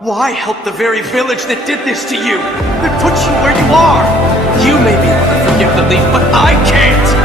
Why help the very village that did this to you? That put you where you are? You may be able to forgive the leaf, but I can't!